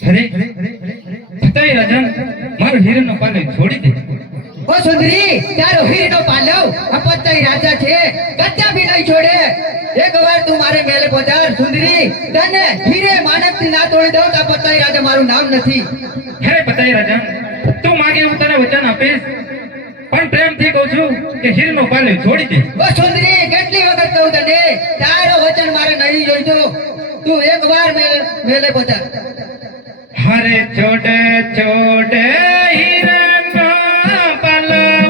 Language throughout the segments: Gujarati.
અરે પતાઈ રાજન મારો હીરાનો પાલવ છોડી દે। ઓ સુંદરી તારો હીરાનો પાલવ અપતાઈ રાજા છે કચ્ચા બી નહીં છોડે। એક વાર તું મારે મેલે પધાર સુંદરી તને હીરે માણસથી ના તોડી દઉં તો પતાઈ રાજા મારું નામ નથી। અરે પતાઈ રાજન તું માગે હું તને વચન આપીશ પણ પ્રેમથી કહું છું કે હીરાનો પાલવ છોડી દે। ઓ સુંદરી કેટલી વખત કહું તને તારો વચન મારે નહીં જોઈતો તું એક વાર મેલે પધાર। हरे छोटे छोटे हिरनो पालव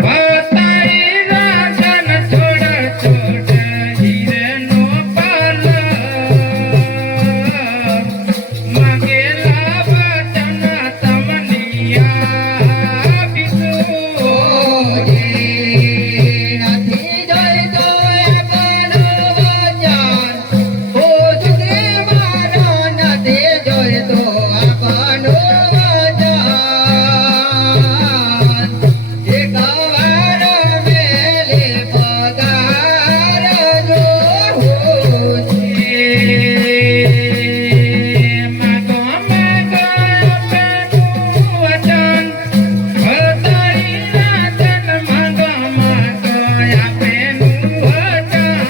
बताई राजन छोटे छोटे हिरनो पालव मांगेला वचन तमनिया बिसु નથી જોઈતો આપણો વચન ઓ સુંદરી મારો નથી જોઈતો આપણો વચન। એક વાર મેલે પધારજો मागो मागो आपनु वचन बताई राजन मागो मागो आपनु वचन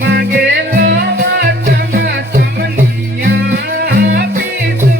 मागेलो वचन तमनिया बिसु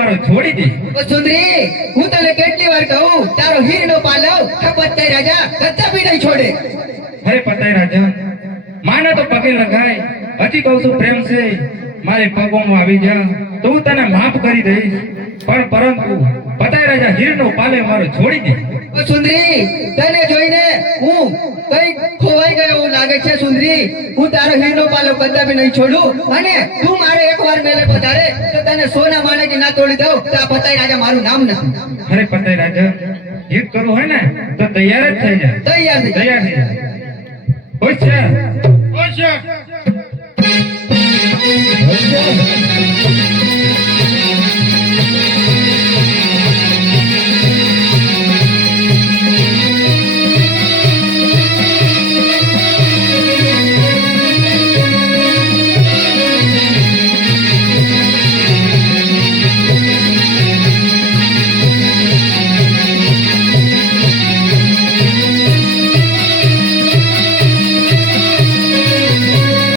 મારો છોડી દે. ઓ સુંદરી, હું તને કેટલી વાર કહું, તારો હીરનો પાલવ ખપતઈ રાજા કદાપી નહીં છોડે. અરે પતાય રાજા, માને તો પગે લગાય. હજી કહું છું પ્રેમ છે, મારે પગોમાં આવી જા તો હું તને માફ કરી દઈશ. પણ પરંતુ પતાય રાજા હીરનો પાલે મારો છોડી દે. ઓ સુંદરી, તને જોઈને હું કઈ ખોવાઈ ગયો એવું લાગે છે. સુંદરી, હું તારો હીરનો પાલવ કદાપી નહીં છોડું, અને તું મારે એકવાર મેલે પધારે તો તને સોના માણેકી ના તોડી દઉં તો આ પતાઈ રાજા મારું નામ ના. અરે પતાય રાજા, જીત કરવું હોય ને તો તૈયાર જ થઈ જાય. તૈયાર થઈ જા. તૈયાર થઈ જાય. હોશિયાર, હોશિયાર.